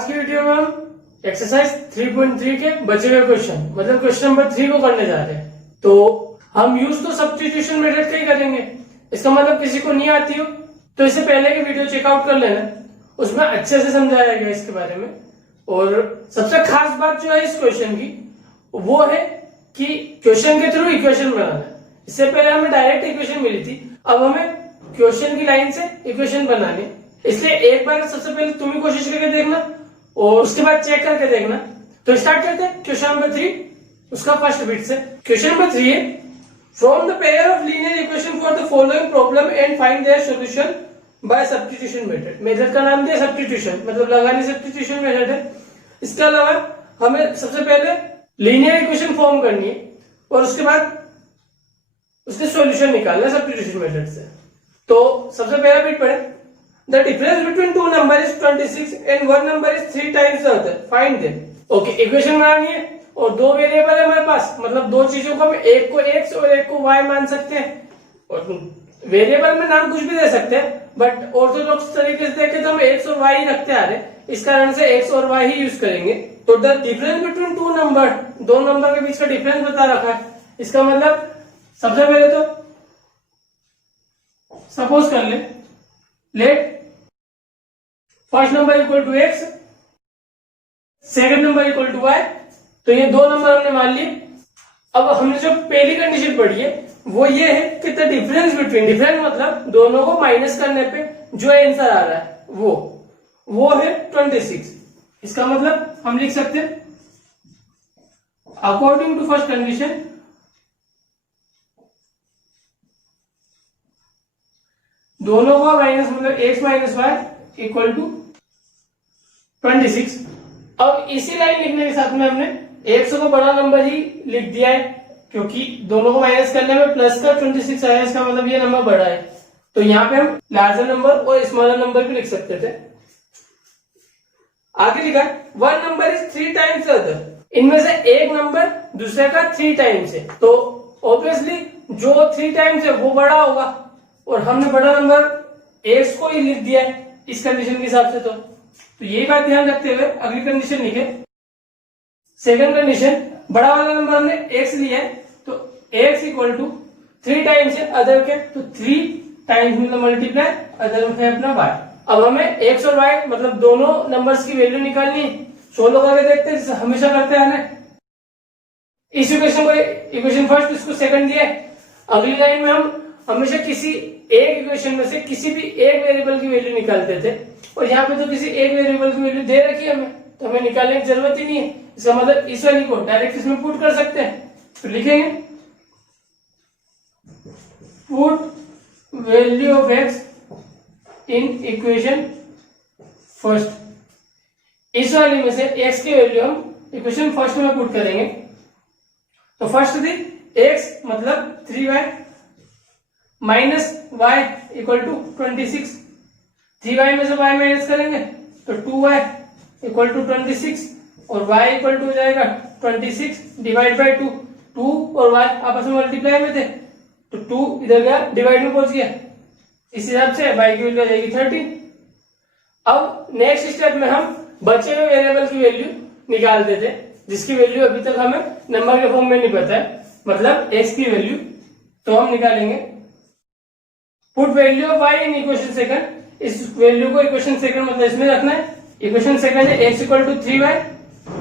आज की वीडियो में हम एक्सरसाइज 3.3 के बचे हुए क्वेश्चन मतलब क्वेश्चन नंबर 3 को करने जा रहे हैं। तो हम यूज तो सब्स्टिट्यूशन मेथड का ही करेंगे। इसका मतलब किसी को नहीं आती हो तो इससे पहले की वीडियो चेकआउट कर लेना, उसमें अच्छे से समझाया गया इसके बारे में। और सबसे खास बात जो है इस क्वेश्चन की वो है कि क्वेश्चन के थ्रू इक्वेशन बनाना है। इससे पहले हमें डायरेक्ट इक्वेशन मिली थी, अब हमें क्वेश्चन की लाइन से इक्वेशन बनानी। इसलिए एक बार सबसे पहले तुम ही कोशिश करके देखना और उसके बाद चेक करके देखना। तो स्टार्ट करते हैं क्वेश्चन नंबर 3, उसका फर्स्ट बिट से। क्वेश्चन नंबर 3 है, from the pair of linear equation for the following problem and find their solution bye substitution method. Method का नाम दिया सब्स्टिट्यूशन, मतलब लगानी सब्स्टिट्यूशन मेथड है। इसके अलावा हमें सबसे पहले लीनियर इक्वेशन फॉर्म करनी है और उसके बाद उसके सॉल्यूशन निकालना है सब्स्टिट्यूशन मेथड से। तो सबसे पहला बिट पढ़े, the difference between two number is 26 and one number is 3 times the other, find them. Okay, equation बनानी है और दो वेरिएबल है हमारे पास, मतलब दो चीजों को हम एक को x और एक को y मान सकते हैं। और वेरिएबल में नाम कुछ भी दे सकते हैं, बट ऑर्थोडॉक्स तरीके से देखें तो हम x और y ही रखते आ रहे हैं, इस कारण से x और y ही यूज करेंगे। तो the difference between two number, दो नंबर के बीच का डिफरेंस बता रखा है। इसका मतलब सबसे पहले तो सपोज कर ले, let first number equal to x, second number equal to y। तो ये दो नंबर हमने मान लिए। अब हमने जो पहली कंडीशन पढ़ी है वो ये है कि द डिफरेंस बिटवीन, डिफरेंस मतलब दोनों को माइनस करने पे जो आंसर आ रहा है वो है 26। इसका मतलब हम लिख सकते हैं अकॉर्डिंग टू फर्स्ट कंडीशन दोनों का माइनस मतलब x minus y equal to 26। अब इसी लाइन लिखने के साथ में हमने x को बड़ा नंबर ही लिख दिया है, क्योंकि दोनों को माइनस करने में प्लस का 26 आया, इसका मतलब ये नंबर बड़ा है। तो यहाँ पे हम लार्जर नंबर और स्मॉलर नंबर भी लिख सकते थे। आगे लिखा one number is 3 times other, इनमें से एक नंबर दूसरे का 3 टाइम्स है, तो ऑब्वियसली जो 3 टाइम्स है वो बड़ा होगा, और हमने बड़ा नंबर x को ही लिख दिया है इस कंडीशन के हिसाब से। तो यही बात ध्यान रखते हुए अगली कंडीशन लिखे। सेकंड कंडीशन, बड़ा वाला नंबर हमने x लिया है, तो x इक्वल टू 3 टाइम्स है अदर के, तो 3 टाइम्स मतलब मल्टीप्लाई अदर में है अपना y। अब हमें x और y मतलब दोनों नंबर्स की वैल्यू निकालनी है। सोल्व करके देखते हैं जैसे हमेशा करते हैं। इस इक्वेशन को इक्वेशन फर्स्ट, इसको सेकंड दिया है। अगली लाइन में हम हमेशा किसी एक इक्वेशन में से किसी भी एक वेरिएबल की वैल्यू निकालते थे, और यहाँ पे तो किसी एक वेरिएबल की वैल्यू दे रखी है हमें, तो हमें निकालने की जरूरत ही नहीं है। इसका मतलब इस वाली को डायरेक्ट इसमें पुट कर सकते हैं। तो लिखेंगे put value of x in equation first. इस वाली में से x की वैल्यू हम इक्वेशन फर्स्ट में पुट करेंगे। तो फर्स्ट थी x मतलब 3y minus y equal to 26। 3y में से y माइनस करेंगे तो 2y इक्वल टू 26, और y इक्वल टू हो जाएगा 26 डिवाइड बाई 2। 2 और y आपस में मल्टीप्लाई में थे, तो 2 इधर गया डिवाइड में पहुंच गया। इस हिसाब से y की वैल्यू आ जाएगी 13। अब नेक्स्ट स्टेप में हम बचे हुए वेरिएबल की वैल्यू निकालते थे, जिसकी वैल्यू अभी तक हमें नंबर के फॉर्म में नहीं पता है, मतलब x की वैल्यू। तो हम निकालेंगे put value of y in equation second. इस वैल्यू को इक्वेशन सेकंड मतलब इसमें रखना है। इक्वेशन सेकंड है x इक्वल टू 3y,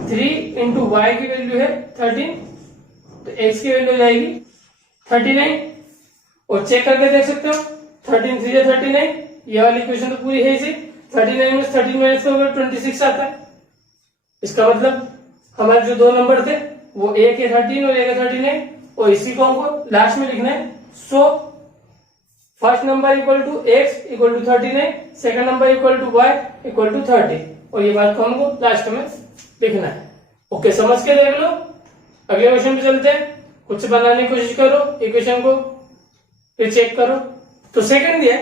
3 इंटू वाई की वैल्यू है 13, तो x की वैल्यू हो जाएगी 39। और चेक करके देख सकते हो 13 3 39, ये वाली इक्वेशन तो पूरी है इसी। 39 में 13 माइनस करोगे 26 आता है। इसका मतलब हमारे जो दो नंबर थे वो एक है 13 और एक है 39, और इसी को हमको लास्ट में लिखना है। So first number equal to x equal to 39, second number equal to y equal to 30, और ये बात को हमको लास्ट में लिखना है। ओके, समझ के देख लो। अगले क्वेश्चन पे चलते हैं। खुद से बनाने की कोशिश करो इक्वेशन को, फिर चेक करो। तो सेकंड दिया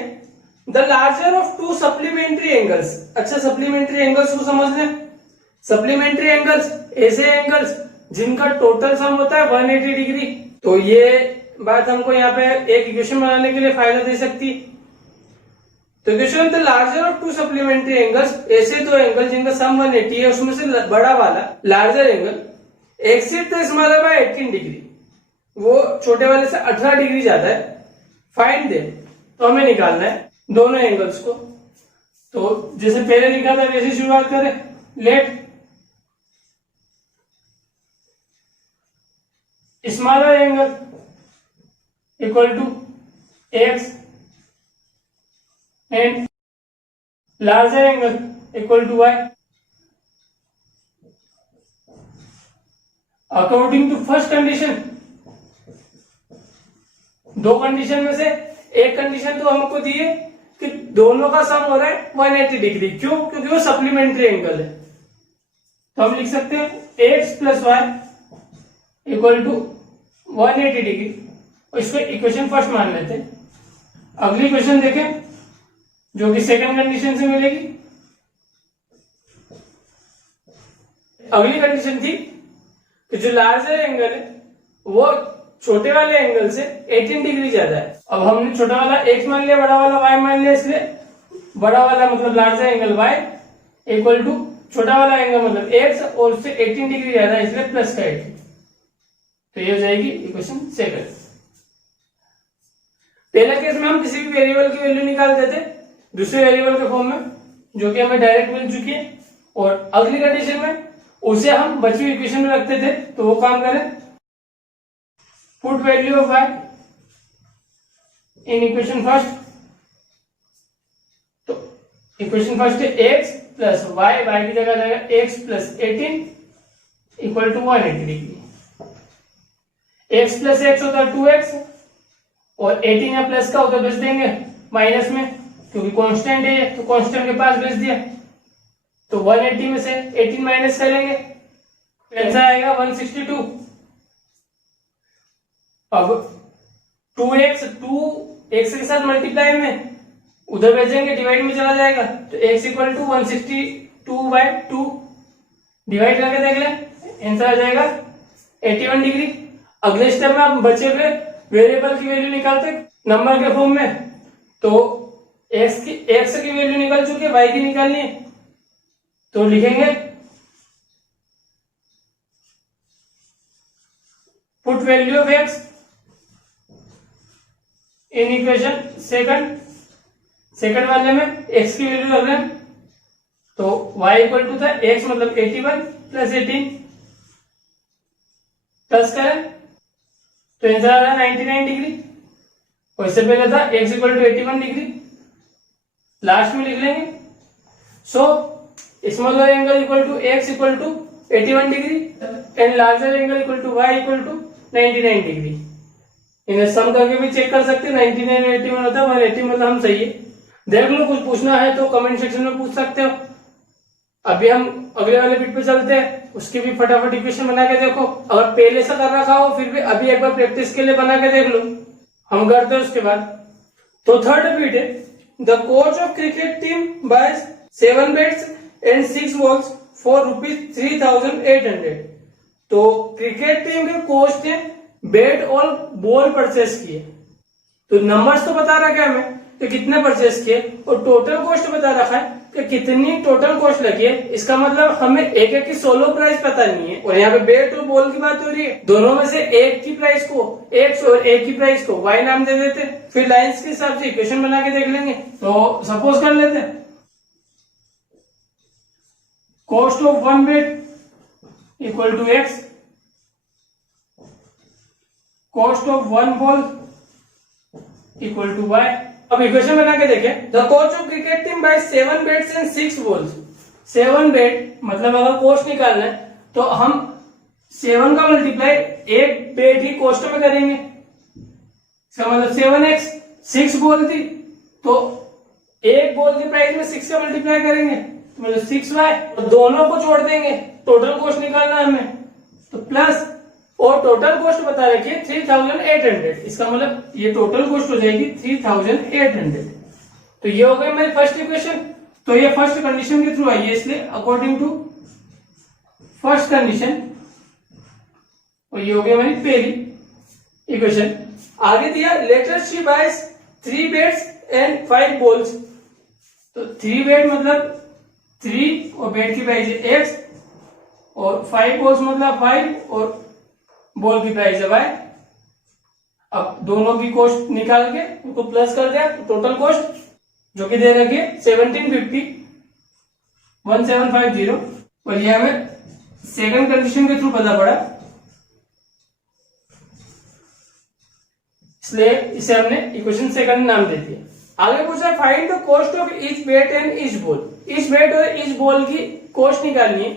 the larger of to supplementary angles. अच्छा, सप्लीमेंट्री एंगल्स को समझ लें। सप्लीमेंट्री एंगल्स ऐसे एंगल्स जिनका टोटल सम होता है 180 डिग्री। तो ये बात हमको यहाँ पे एक इक्वेशन बनाने के लिए फायदा दे सकती। तो question the larger of to supplementary angles, ऐसे दो एंगल जिनका सम 180 है उसमें से बड़ा वाला larger angle exceed the smaller by 18 degree, वो छोटे वाले से 18 डिग्री ज्यादा है, फाइंड दे। तो हमें निकालना है दोनों एंगल्स को। तो जैसे पहले लिखा था वैसे शुरुआत करें। Let smaller angle equal to x and larger angle equal to y. According to first condition, दो कंडीशन में से एक कंडीशन तो हमको दी है कि दोनों का सम हो रहा है 180 डिग्री। क्यों? क्योंकि वो सप्लीमेंट्री एंगल है। तो हम लिख सकते हैं x plus y equal to 180 degree, और इसको इक्वेशन फर्स्ट मान लेते हैं। अगली क्वेश्चन देखें जो कि सेकंड कंडीशन से मिलेगी। अगली कंडीशन थी कि जो लार्जर एंगल है वो छोटे वाले एंगल से 18 डिग्री ज्यादा है। अब हमने छोटा वाला x मान लिया, बड़ा वाला y मान लिया, इसलिए बड़ा वाला मतलब larger angle y equal to छोटा वाला एंगल मतलब x और उससे 18 डिग्री ज्यादा है, इसलिए प्लस का 18। तो ये हो जाएगी इक्वेशन सेकंड। पहले केस में हम किसी भी वेरिएबल की वैल्यू निकाल देते दूसरे वेरिएबल के फॉर्म में, जो कि हमें डायरेक्ट मिल चुकी है, और अगली कंडीशन में उसे हम बची हुई इक्वेशन में रखते थे। तो वो काम करें, put value of y in equation first. तो इक्वेशन फर्स्ट है x प्लस वाई, वाई की जगह जाएगा x plus 18 equal to 180 degree. x प्लस x होता है 2x, और 18 या प्लस का होता है भेज देंगे माइनस में, क्योंकि कांस्टेंट है ये, तो कांस्टेंट के पास भेज दिया। तो 180 में से 18 माइनस करेंगे, आंसर आएगा 162। अब 2x 2x के साथ मल्टीप्लाई में उधर भेजेंगे, डिवाइड में चला जाएगा, तो x इक्वल टू 162/2 डिवाइड करके देख लें, आंसर आ जाएगा 81 डिग्री। अगले स्टेप में आप बचे हुए वेरिएबल की वैल्यू निकालते नंबर के फॉर्म में। तो x की वैल्यू निकल चुकी है, y की निकालनी है। तो लिखेंगे put value of x in equation second वाले में x की वैल्यू रख रहे हैं। तो y इक्वल टू था x मतलब 81 प्लस 18 प्लस करें तो आंसर आ रहा है 99 डिग्री। और इससे पहले था x equal to 81 degree, last में लिख लेंगे। So smaller angle equal to x equal to 81 degree and larger angle equal to y equal to 99 degree. इन्हें सम करके भी चेक कर सकते हैं, 99 और 81 होता है 180, मतलब हम सही है। देख लो, कुछ पूछना है तो कमेंट सेक्शन में पूछ सकते हो। अभी हम अगले वाले बिट पे चलते हैं, उसकी भी फटाफट इक्वेशन बना के देखो। अगर पहले से कर रखा हो फिर भी अभी एक बार प्रैक्टिस के लिए बना के देख लो, हम करते हैं उसके बाद। तो थर्ड बिट है, the coach of cricket team boys 7 bats and 6 balls for ₹3,800। तो क्रिकेट टीम के कोच ने बैट और बॉल परचेस किए। तो नंबर्स तो बता रखा है हमें कि कितने परचेस किए, और टोटल कॉस्ट बता रखा है कि कितनी टोटल कॉस्ट लगी है। इसका मतलब हमें एक एक की सोलो प्राइस पता नहीं है, और यहाँ पे बैट और बॉल की बात हो रही है। दोनों में से एक की प्राइस को एक्स और एक की प्राइस को वाई नाम दे देते, फिर लाइंस के हिसाब से इक्वेशन बना के देख लेंगे। तो सपोज कर लेते हैं cost of 1 bat equal to x, cost of 1 ball equal to y. अब इक्वेशन बना के देखें, the coach of cricket team buy 7 bats and 6 balls. 7 bat मतलब अगर कॉस्ट निकालना है तो हम 7 का मल्टीप्लाई एक बैट ही कॉस्ट में करेंगे, इसका मतलब 7x। 6 बॉल थी तो एक बॉल की प्राइस में 6 का मल्टीप्लाई करेंगे, तो मतलब 6y, और दोनों को जोड़ देंगे, टोटल कॉस्ट निकालना है हमें, तो प्लस, और टोटल कॉस्ट बता रखिए 3,800। इसका मतलब ये टोटल कॉस्ट हो जाएगी 3,800। तो ये हो गई मेरी फर्स्ट इक्वेशन। तो ये फर्स्ट कंडीशन के थ्रू आई है, इसलिए अकॉर्डिंग टू फर्स्ट कंडीशन, और ये हो गई हमारी पहली इक्वेशन। आगे दिया later she buys 3 bats and 5 balls तो 3 बेड मतलब 3 और बेड की प्राइस है x और 5 बॉल्स मतलब 5 और बॉल की प्राइस है y। अब दोनों की कॉस्ट निकाल के उनको प्लस कर दिया तो टोटल कॉस्ट जो कि दे रखी है 1750 1750 और ये हमें सेकंड कंडीशन के थ्रू पता पड़ा, इसलिए इसे हमने इक्वेशन सेकंड नाम दे दिया। आगे पूछा find the cost of each bat and each ball. Each bat और ईच बॉल की कॉस्ट निकालनी है,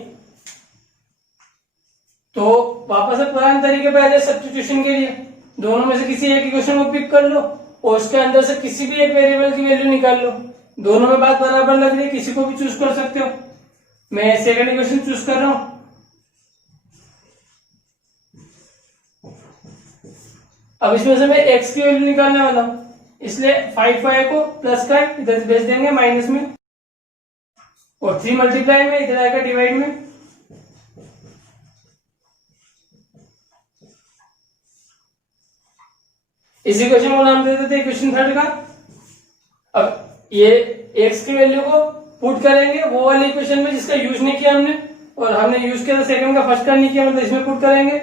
तो वापस से पुराने तरीके पे आ जाए सब्स्टिट्यूशन के लिए। दोनों में से किसी एक इक्वेशन को पिक कर लो और उसके अंदर से किसी भी एक वेरिएबल की वैल्यू निकाल लो। दोनों में बात बराबर लग रही है, किसी को भी चूज कर सकते हो। मैं सेकंड इक्वेशन चूज कर रहा हूं। अब इसमें से मैं x की वैल्यू निकालने वाला हूं, इसलिए 5 को प्लस का इधर भेज देंगे माइनस में और 3 मल्टीप्लाई में इधर आएगा डिवाइड में। इस इक्वेशन को नाम दे देते हैं इक्वेशन थर्ड का। अब ये x की वैल्यू को पुट करेंगे वो वाली इक्वेशन में जिसका यूज नहीं किया हमने, और हमने यूज किया तो सेकंड का फर्स्ट का नहीं किया, मतलब इसमें पुट करेंगे।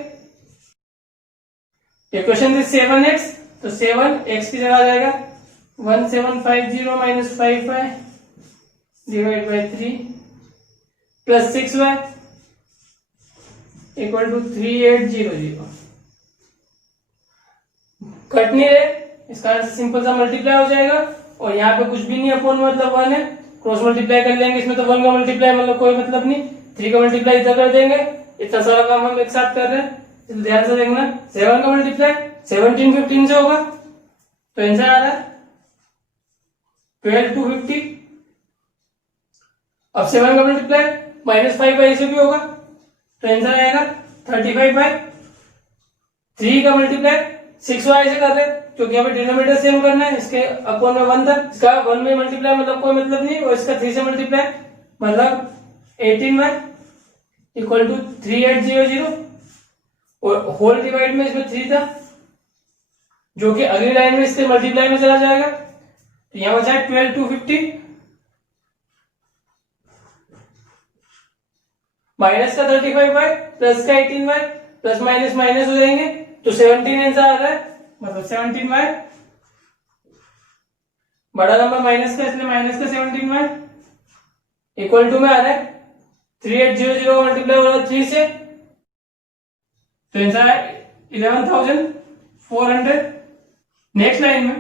इक्वेशन थी 7x, तो 7x की जगह आ जाएगा 1750 minus 5y divide by 3 plus 6y equal to 3800। Cut नहीं रहे, इसका आंसर सिंपल सा मल्टीप्लाई हो जाएगा और यहाँ पे कुछ भी नहीं, अपॉन मतलब 1 है, क्रॉस मल्टीप्लाई कर लेंगे। इसमें तो 1 का मल्टीप्लाई मतलब कोई मतलब नहीं, 3 का मल्टीप्लाई इधर कर देंगे। इतना सारा काम हम एक साथ कर रहे हैं, ध्यान से देखना। 7 का मल्टीप्लाई 1715 से होगा, तो आंसर आ रहा है 12250। अब 7 का मल्टीप्लाई माइनस 5 से भी होगा, तो आंसर आएगा 35 3 का मल्टीप्लाई 6y से कर रहे क्योंकि यहाँ पे डिनोमिनेटर सेम करना है। इसके अपॉन में 1 था, इसका 1 में मल्टीप्लाई मतलब कोई मतलब नहीं, और इसका 3 से मल्टीप्लाई मतलब 18y इक्वल टू 3800 और होल डिवाइड में इसमें 3 था जो कि अगली लाइन में इससे मल्टीप्लाई में चला जाएगा, तो यहां बचा है 12250 माइनस का 35y प्लस का 18y प्लस माइनस माइनस हो जाएंगे, तो 17 आंसर आ रहा है, मतलब 17y बड़ा नंबर माइनस का, इसलिए माइनस का 17y इक्वल टू में आ रहा है 3800 मल्टीप्लाई हो रहा है 3 से, तो आंसर है 11400। नेक्स्ट लाइन में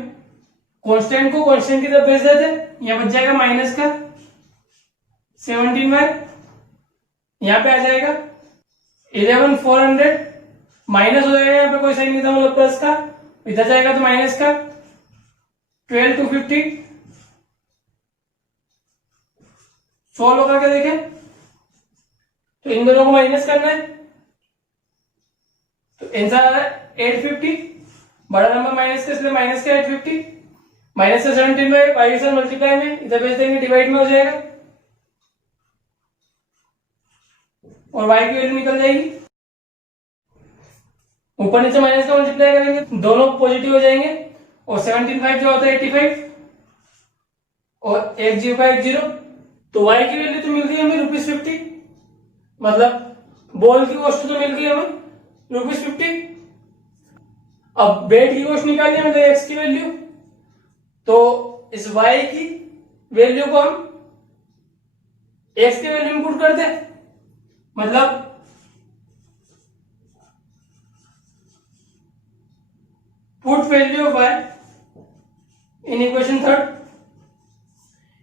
कांस्टेंट को कांस्टेंट की तरफ भेज देते, यहां बच जाएगा माइनस का 17y, यहां पे आ जाएगा 11400 माइनस हो जाएगा, यहाँ पे कोई साइन नहीं था मतलब प्लस का, इधर जाएगा तो माइनस का 12250। सोल्व करके देखें तो इन दोनों को माइनस करना है, तो आंसर आ रहा है 850। बड़ा नंबर माइनस का, इसलिए माइनस का 850 माइनस का 17 में y के साथ मल्टीप्लाई में इधर भेज देंगे, डिवाइड में हो जाएगा और y की वैल्यू निकल जाएगी। ऊपर नीचे माइनस का मल्टीप्लाई करेंगे, दोनों पॉजिटिव हो जाएंगे और 17 जो होता है 85 और 10 का 10, तो y की वैल्यू तो मिल गई हमें ₹50, मतलब बॉल की कॉस्ट तो मिल गई हमें ₹50। अब बेट की कॉस्ट निकालनी है, मतलब x की वैल्यू, तो इस y की वैल्यू को हम x की वैल्यू में पुट कर दें, मतलब put value of y in equation third.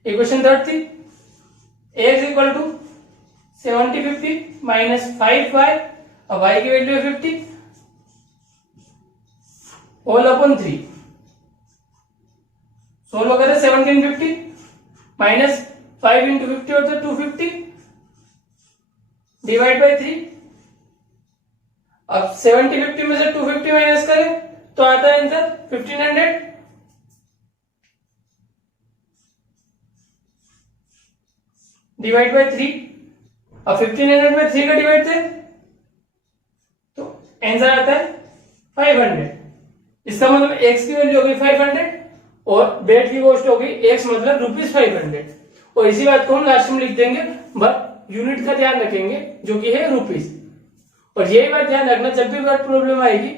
Equation third थी x equal to 7050 minus 5y, अब y की वैल्यू है 50 होल अपॉन 3। सोल्व करें 1750 माइनस 5 इंटू 50 होता है 250 डिवाइड बाई 3। अब 7050 में से 250 माइनस करें तो आता है आंसर 1500 डिवाइड बाई 3। अब 1500 में 3 का डिवाइड थे तो आंसर आता है 500। इसका मतलब x की वैल्यू होगी 500 और बेट की कॉस्ट होगी x मतलब ₹500। और इसी बात को हम लास्ट में लिख देंगे, बट यूनिट का ध्यान रखेंगे जो कि है रुपीज। और यही बात ध्यान रखना, जब भी वर्ड प्रॉब्लम आएगी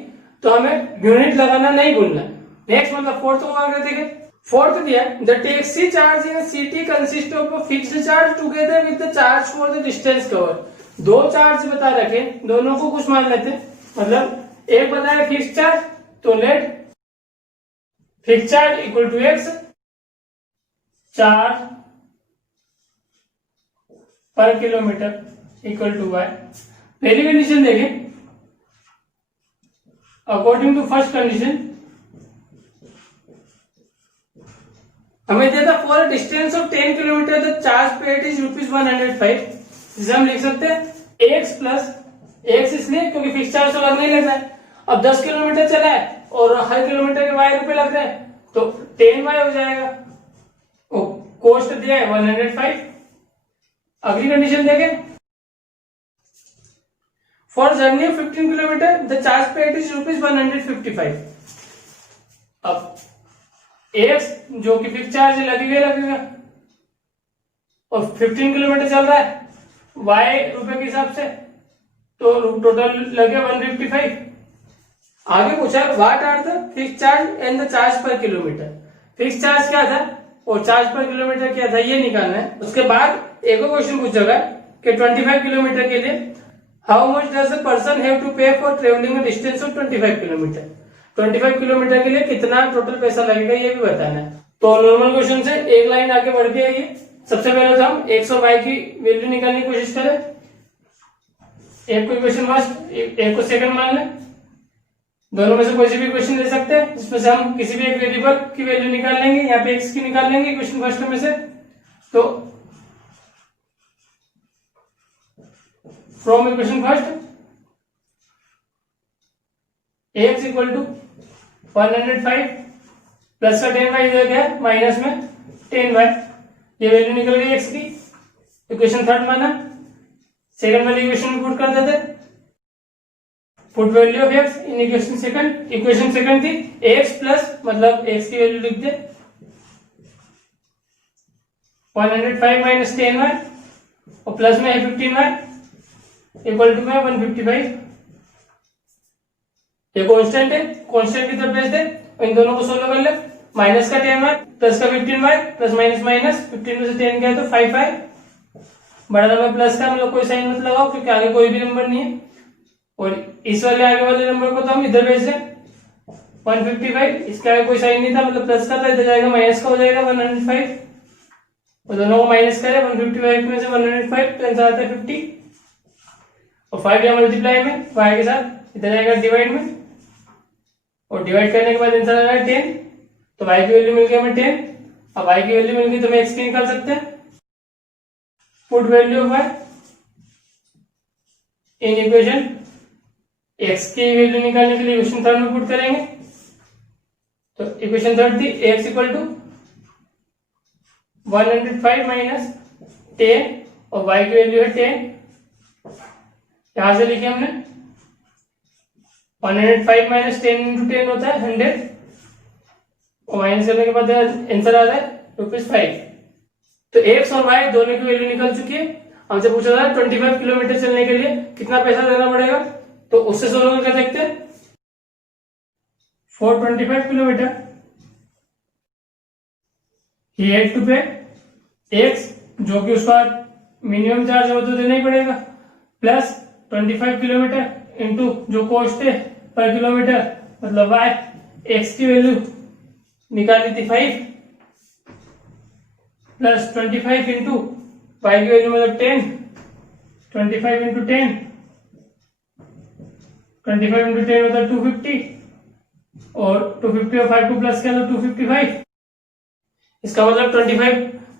तो हमें यूनिट लगाना नहीं भूलना। नेक्स्ट मतलब फोर्थ को आगे देखें। फोर्थ दिया, the taxi charge in city consist of a fixed charge together with the charge for the distance cover. दो चार्ज बता रखे, दोनों को कुछ मान लेते, मतलब एक बताया फिक्स चार्ज, तो let fix charge equal to x, charge per kilometre equal to y. पहली कंडीशन देखें, अकॉर्डिंग टू फर्स्ट कंडीशन हमें दिया था for distance of 10 kilometre the charge paid is ₹105। जिसे हम लिख सकते हैं एक्स प्लस एक्स, इसलिए क्योंकि फिक्स चार्ज तो लगना ही लग रहा है। अब 10 किलोमीटर चला है और हर किलोमीटर के वाई रुपए लग रहे हैं, तो 10 वाई हो जाएगा। कॉस्ट दिया है 105। अगली कंडीशन देखें, for journey of 15 kilometre the charge paid is ₹155। अब एक्स जो कि फिक्स चार्ज लगेगा और 15 किलोमीटर चल रहा है वाई रुपए के हिसाब से, तो टोटल लगे 155। आगे पूछा what are the fix charge and the charge per kilometre. Fix charge क्या था और चार्ज पर किलोमीटर क्या था, ये निकालना है। उसके बाद एक और क्वेश्चन पूछेगा कि 25 किलोमीटर के लिए how much does a person have to pay for travelling a distance of 25 kilometre. 25 kilometre के लिए कितना टोटल पैसा लगेगा ये भी बताना है। तो नॉर्मल क्वेश्चन से एक लाइन आगे बढ़ के आइए। सबसे पहले तो हम एक्स और वाई की वैल्यू निकालने की कोशिश करें। एक को इक्वेशन फर्स्ट, एक को सेकंड मान लें। दोनों में से कोई सी भी क्वेश्चन ले सकते हैं जिसमें से हम किसी भी एक वेरिएबल की वैल्यू निकाल लेंगे। यहाँ पे एक्स की निकाल लेंगे इक्वेशन फर्स्ट में से। तो from equation first x equal to 105 plus का 10 वाई इधर गया माइनस में 10 वाई, ये वैल्यू निकल गई एक्स की। इक्वेशन थर्ड माना, सेकंड वाली इक्वेशन में पुट कर देते, put value of x in equation second. Equation second थी एक्स प्लस, मतलब एक्स की वैल्यू लिख दे 105 माइनस 10 वाई और प्लस में है 15 वाई इक्वल टू में 155। ये कांस्टेंट है, कांस्टेंट की तरफ भेज दे और इन दोनों को सोल्व कर ले। माइनस का 10 वाई प्लस का 15 वाई प्लस माइनस माइनस 15 में से 10 गया तो 5 वाई। बड़ा नंबर प्लस का मतलब कोई साइन मत लगाओ क्योंकि आगे कोई भी नंबर नहीं है। और इस वाले आगे वाले नंबर को तो हम इधर भेज दें 155, इसके आगे कोई साइन नहीं था मतलब प्लस का था, इधर जाएगा माइनस का हो जाएगा 105 और दोनों को माइनस करें 155 में से 105 तो आंसर आता है 50 और 5 यहाँ मल्टीप्लाई में वाई के साथ इधर जाएगा डिवाइड में और डिवाइड करने के बाद आंसर आ रहा है 10। तो वाई की वैल्यू मिल गई हमें 10। अब वाई की वैल्यू मिल गई तो हम एक्स की निकाल सकते हैं। Put value of y in equation, x की वैल्यू निकालने के लिए इक्वेशन थर्ड में पुट करेंगे। तो इक्वेशन थर्ड थी एक्स इक्वल टू 105 माइनस 10 और वाई की वैल्यू है 10। यहां से लिखे हमने 105 माइनस 10 इंटू 10 होता है 100 और माइनस करने के बाद आंसर आ रहा है ₹5। तो एक्स और वाई दोनों की वैल्यू निकल चुकी है। हमसे पूछा था 25 किलोमीटर चलने के लिए कितना पैसा देना पड़ेगा, तो उससे सोल्व कर देखते हैं। For 25 kilometre he had to pay x, जो कि उसका मिनिमम चार्ज हो तो देना ही पड़ेगा, प्लस 25 किलोमीटर इंटू जो कॉस्ट है पर किलोमीटर मतलब वाई। एक्स की वैल्यू निकाली थी 5 प्लस 25 इंटू वाई की वैल्यू मतलब 10, 25 इंटू 10, 25 इंटू 10 होता है 250 और 250 और 5 को प्लस किया तो 255। इसका मतलब 25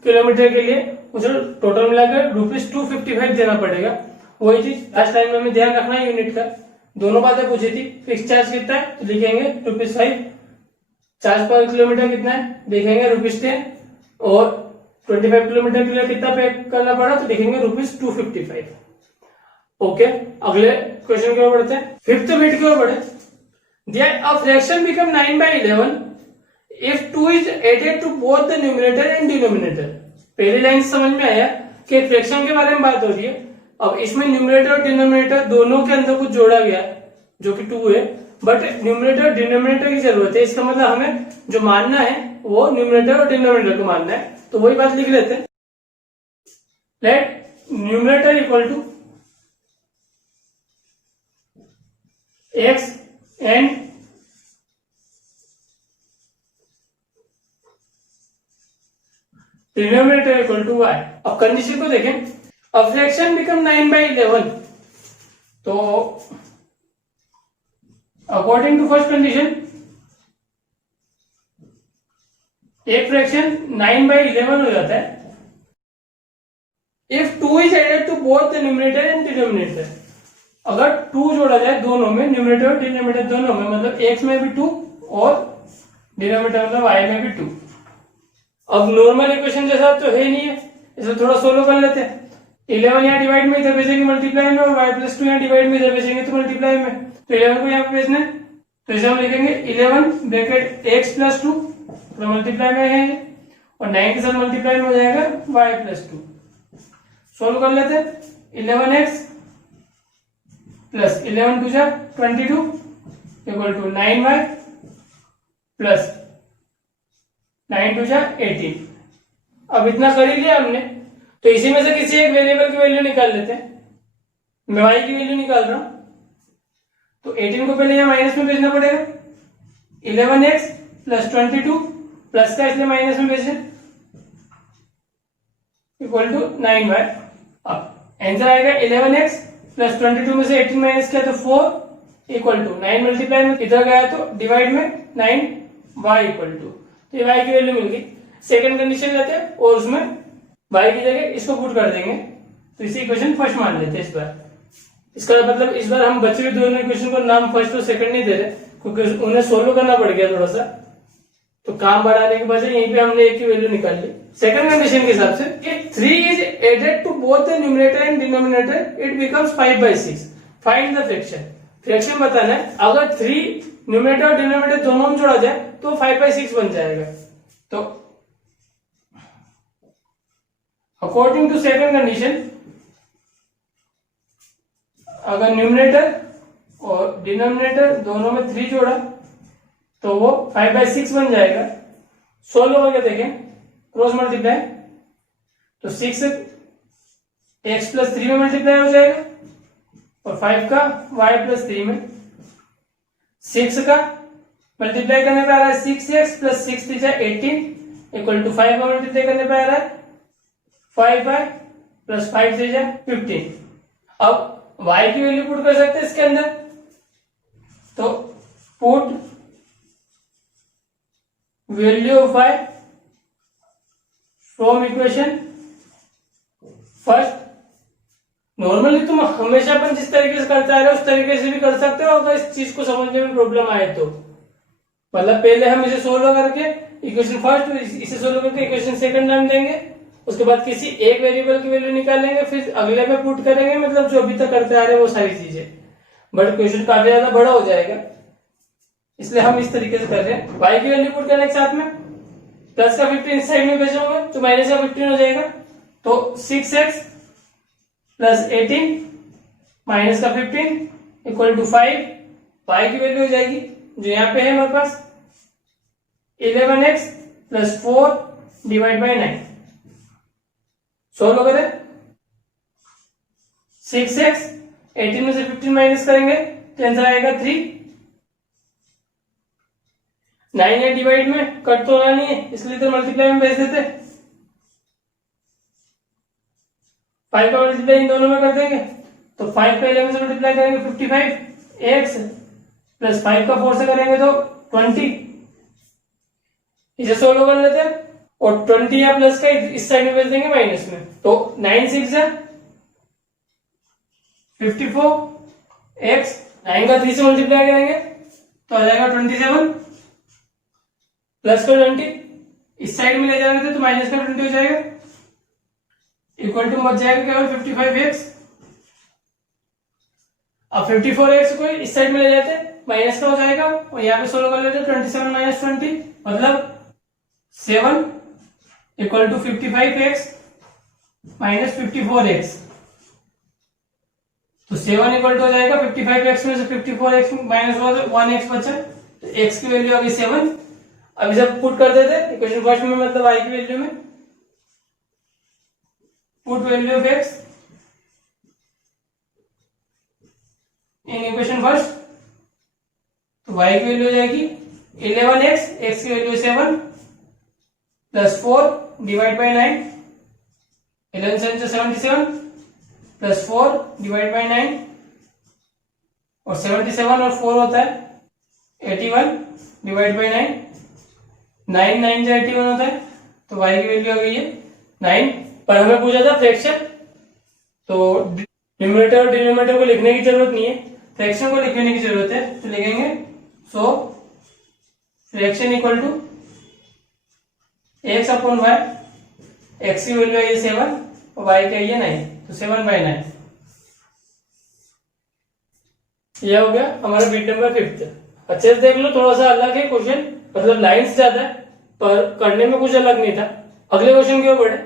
किलोमीटर के लिए उसे टोटल मिलाकर ₹255 देना पड़ेगा। वही चीज लास्ट टाइम में हमें ध्यान रखना है यूनिट का। दोनों बातें पूछी थी, फिक्स चार्ज कितना है तो लिखेंगे ₹5, चार्ज पर किलोमीटर कितना है देखेंगे ₹10 और 25 किलोमीटर के लिए कितना पे करना पड़ा तो लिखेंगे ₹255। ओके, अगले क्वेश्चन की ओर बढ़ते हैं। फिफ्थ बिट की ओर बढ़े। A fraction become 9/11 if 2 is added to both the numerator and denominator। पहली लाइन से समझ में आया कि एक फ्रैक्शन के बारे में बात हो रही है। अब इसमें न्यूमरेटर और डिनोमिनेटर दोनों के अंदर कुछ जोड़ा गया है जो कि 2 है, बट न्यूमरेटर और डिनोमिनेटर की जरूरत है। इसका मतलब हमें जो मानना है वो न्यूमरेटर और डिनोमिनेटर को मानना है, तो वही बात लिख लेते हैं। Let numerator equal to x and denominator equal to y. अब कंडीशन को देखें, अब फ्रैक्शन बिकम 9/11, तो अकॉर्डिंग टू फर्स्ट कंडीशन एक फ्रैक्शन 9/11 हो जाता है if 2 is added to both the numerator and denominator. अगर 2 जोड़ा जाए दोनों में, न्यूमरेटर और डिनोमिनेटर दोनों में, मतलब x में भी 2 और डिनोमिनेटर मतलब y में भी 2। अब नॉर्मल इक्वेशन जैसा तो है नहीं है, इसे थोड़ा सोल्व कर लेते हैं। 11 यहाँ डिवाइड में इधर भेजेंगे मल्टीप्लाई में, और y+2 यहाँ डिवाइड में इधर भेजेंगे तो मल्टीप्लाई में। तो 11 को यहाँ पे भेजना है, तो इसे हम लिखेंगे 11 ब्रैकेट x+2 तो मल्टीप्लाई में है, और 9 के साथ मल्टीप्लाई में हो जाएगा y+2। सोल्व कर लेते हैं। 11x plus 11 2 22 equal to 9y plus 9 2 18। अब इतना कर ही लिया हमने, तो इसी में से किसी एक वेरिएबल की वैल्यू निकाल लेते हैं। मैं y की वैल्यू निकाल रहा हूं, तो 18 को पहले यहां माइनस में भेजना पड़ेगा। 11x प्लस 22 प्लस का इसलिए माइनस में भेजें इक्वल टू 9y। अब आंसर आएगा 11x प्लस 22 में से 18 माइनस किया तो 4 इक्वल टू 9 मल्टीप्लाई में इधर गया तो डिवाइड में 9y इक्वल टू, तो ये y की वैल्यू मिल गई। सेकंड कंडीशन लेते हैं और उसमें y की जगह इसको पुट कर देंगे, तो इसी इक्वेशन फर्स्ट मान लेते हैं इस बार। इसका मतलब इस बार हम बचे हुए दोनों इक्वेशन को नाम फर्स्ट और सेकंड नहीं दे रहे, क्योंकि उन्हें सोल्व करना पड़ गया थोड़ा सा, तो काम बढ़ाने के बजाय यहीं पे हमने एक की वैल्यू निकाल ली। सेकंड कंडीशन के हिसाब से 3 is added to both the numerator and denominator it becomes 5/6। Find the fraction. Fraction बताना है, अगर 3 न्यूमरेटर और डिनोमिनेटर दोनों में जोड़ा जाए तो 5/6 बन जाएगा। तो अकॉर्डिंग टू सेकंड कंडीशन, अगर न्यूमरेटर और डिनोमिनेटर दोनों में 3 जोड़ा तो वो 5/6 बन जाएगा। सोल्व करके देखें, क्रॉस मल्टीप्लाई, तो 6x प्लस 3 में मल्टीप्लाई हो जाएगा और 5 का y+3 में। 6 का मल्टीप्लाई करने पे आ रहा है 6x प्लस 6 3 18 इक्वल टू 5 का मल्टीप्लाई करने पे आ रहा है 5y प्लस 5 3 15। अब y की वैल्यू पुट कर सकते हैं इसके अंदर, तो put value of y from equation first. Normally तुम हमेशा अपन जिस तरीके से करते आ रहे हो उस तरीके से भी कर सकते हो, अगर इस चीज को समझने में प्रॉब्लम आए तो। मतलब पहले हम इसे सोल्व करके इक्वेशन फर्स्ट, इसे सोल्व करके इक्वेशन सेकंड नाम देंगे, उसके बाद किसी एक वेरिएबल की वैल्यू निकालेंगे, फिर अगले में पुट करेंगे, मतलब जो अभी तक करते आ रहे हैं वो सारी चीजें। बट क्वेश्चन काफी ज्यादा बड़ा हो जाएगा, इसलिए हम इस तरीके से कर रहे हैं। y की वैल्यू पुट करने के साथ में प्लस का 15 साइड में भेजूंगा तो माइनस का 15 हो जाएगा, तो 6x प्लस 18 माइनस का 15 इक्वल टू 5। y की वैल्यू हो जाएगी जो यहाँ पे है हमारे पास 11x plus 4 divide by 9। Solve करें, 6x 18 में से 15 माइनस करेंगे तो आंसर आएगा 3। 9 या डिवाइड में कट तो होना नहीं है, इसलिए तो मल्टीप्लाई में भेज देते। 5 का मल्टीप्लाई इन दोनों में कर देंगे, तो 5 का 11 से मल्टीप्लाई करेंगे 55x प्लस 5 का 4 से करेंगे तो 20। इसे सोल्व कर लेते हैं और 20 या प्लस का इस साइड में भेज देंगे माइनस में, तो 9 6 जा 54x, 9 का 3 से मल्टीप्लाई करेंगे तो आ जाएगा 27 प्लस का 20 इस साइड में ले जाएंगे तो माइनस का 20 हो जाएगा इक्वल टू बच जाएगा केवल 55x। अब 54x को इस साइड में ले जाते माइनस का हो जाएगा और यहाँ पे सोल्व कर लेते 27 माइनस 20 मतलब 7 equal to 55x minus 54x। तो 7 इक्वल टू हो जाएगा 55x में से 54x माइनस 1x बचा, तो x की वैल्यू आ गई 7। अब इसे पुट कर देते इक्वेशन फर्स्ट में, मतलब y की वैल्यू में, put value of x in equation first, तो y की वैल्यू हो जाएगी 11x, x की वैल्यू 7 प्लस 4 डिवाइड बाई 9, 11 से 77 प्लस 4 डिवाइड बाई 9, और 77 और 4 होता है 81 डिवाइड बाई 9, 9 9 से 81 होता है, तो y की वैल्यू आ गई है 9। पर हमें पूछा था फ्रैक्शन, तो न्यूमरेटर और डिनोमिनेटर को लिखने की जरूरत नहीं है, फ्रैक्शन को लिखने की जरूरत है, तो लिखेंगे so fraction equal to x upon y, x की वैल्यू है 7 और y का है 9, तो 7/9। यह हो गया हमारा बीट नंबर 5। अच्छे से देख लो, थोड़ा सा अलग है क्वेश्चन, मतलब लाइंस ज्यादा है पर करने में कुछ अलग नहीं था। अगले क्वेश्चन की ओर बढ़े,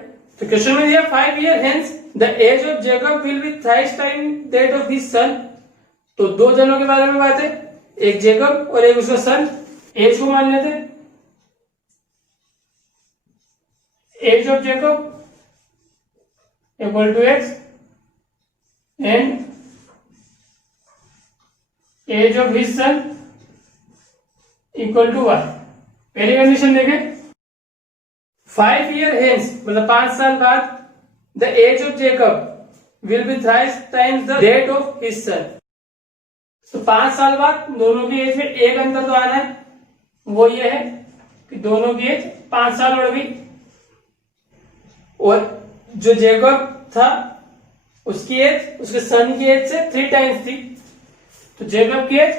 तो क्वेश्चन में दिया 5 years hence the age of Jacob will be thrice time that of his son। तो दो जनों के बारे में बात है, एक जेकब और एक उसका सन। एज को मान लेते, age of Jacob equal to x and age of his son equal to y. पहली कंडीशन देखें, 5 years hence मतलब 5 साल बाद, the age of Jacob will be thrice times that of his his सन। तो 5 साल बाद दोनों की एज में एक अंतर तो आना है, वो ये है कि दोनों की एज 5 साल बढ़ गई, और जो जेकब था उसकी एज उसके सन की एज से 3 टाइम्स थी, तो जेकब की एज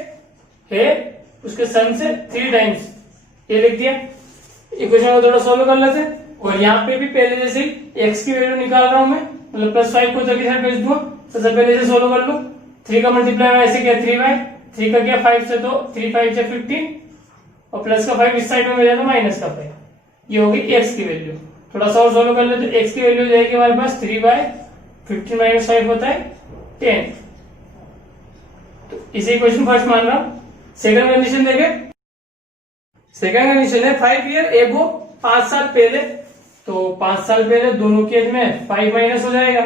है उसके सन से 3 टाइम्स, ये लिख दिया। इक्वेशन को थोड़ा सोल्व कर लेते हैं, और यहाँ पे भी पहले जैसे x की वैल्यू निकाल रहा हूं मैं, मतलब +5 को उधर की साइड भेज दूंगा, तो सबसे पहले से सोल्व कर लो। 3 का मल्टीप्लाई ऐसे किया 3y, 3 का किया 5 से, तो 3 5 से 15, और प्लस का 5 इस साइड में मिला तो माइनस का 5, ये होगी x की वैल्यू। थोड़ा सा और सोल्व कर लेते, x की वैल्यू जाएगी हमारे पास 3/15 माइनस 5 होता है 10। तो इसे इक्वेशन फर्स्ट मान रहा हूं। सेकंड कंडीशन देखे, सेकंड कंडीशन है 5 years एगो, 5 साल पहले, तो 5 साल पहले दोनों की एज में 5 माइनस हो जाएगा,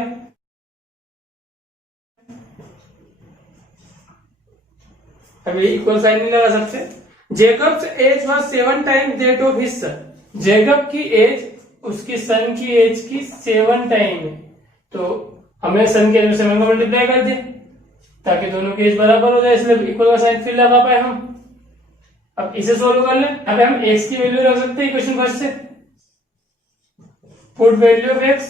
अभी इक्वल साइन नहीं लगा सबसे। Jacob's age was 7 times that of his son. Jacob की एज उसकी सन की एज की 7 टाइम है, तो हमें सन के एज में 7 का मल्टीप्लाई कर दिया ताकि दोनों की एज बराबर हो जाए, इसलिए इक्वल का साइन फिर लगा पाए हम। अब इसे सोल्व कर ले, अब हम x की वैल्यू रख सकते हैं इक्वेशन फर्स्ट से, put value of x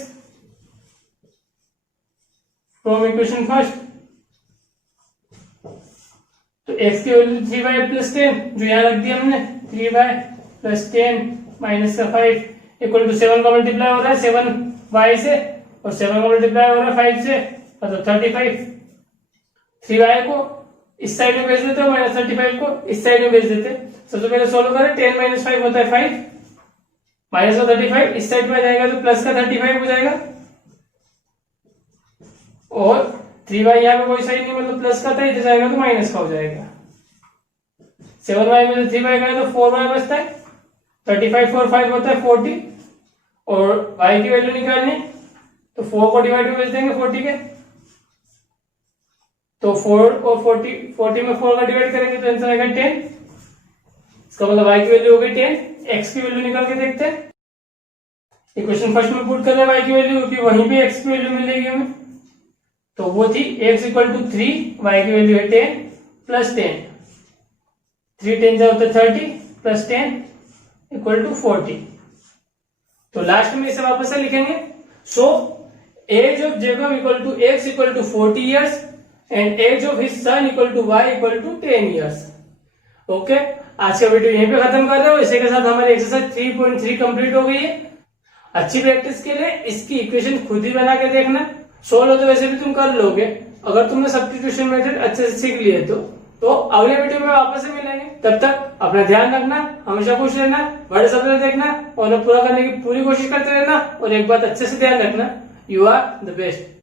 from equation first, तो x की वैल्यू 3y प्लस 10 जो यहाँ रख दिया हमने, 3y प्लस 10 माइनस का 5 इक्वल टू 7 का मल्टीप्लाई हो रहा है 7y से, और 7 का मल्टीप्लाई हो रहा है 5 से, मतलब 35। 3y को इस साइड में भेज देते हो, माइनस 35 को इस साइड में भेज देते। सबसे पहले सोल्व करें, 10 माइनस 5 होता है 5, माइनस का 35 इस साइड में आ जाएगा तो प्लस का 35 हो जाएगा, और 3y यहाँ पे कोई साइड नहीं, मतलब प्लस का था, इधर जाएगा तो माइनस का हो जाएगा। 7y में से 3y गए तो 4y बचता है, 35 4 5 होता है 40, और y की वैल्यू निकालनी तो 4 को डिवाइड में भेज देंगे 40 के, तो 4 और 40 में 4 का डिवाइड करेंगे तो आंसर आएगा 10। इसका मतलब y की वैल्यू हो गई 10। x की वैल्यू निकाल के देखते हैं, इक्वेशन फर्स्ट में पुट कर रहे हैं y की वैल्यू, क्योंकि वहीं पे x की वैल्यू मिलेगी हमें, तो वो थी x इक्वल टू 3, y की वैल्यू है 10 प्लस 10, 3 10 जा होता है 30 प्लस 10 इक्वल टू 40। तो लास्ट में इसे वापस से लिखेंगे, so age of Jacob equal to x equal to 40 years and age of his son equal to y equal to 10 years। Okay, आज का वीडियो यहीं पे खत्म कर रहे हो। इसी के साथ हमारी एक्सरसाइज 3.3 कंप्लीट हो गई है। अच्छी प्रैक्टिस के लिए इसकी इक्वेशन खुद ही बना के देखना, सोल्व हो तो वैसे भी तुम कर लोगे, अगर तुमने सब्स्टिट्यूशन मेथड अच्छे से सीख लिए तो तो अगले वीडियो में वापस से मिलेंगे, तब तक अपना ध्यान रखना, हमेशा खुश रहना, बड़े सपने देखना और उन्हें पूरा करने की पूरी कोशिश करते रहना। और एक बात अच्छे से ध्यान रखना, यू आर द बेस्ट।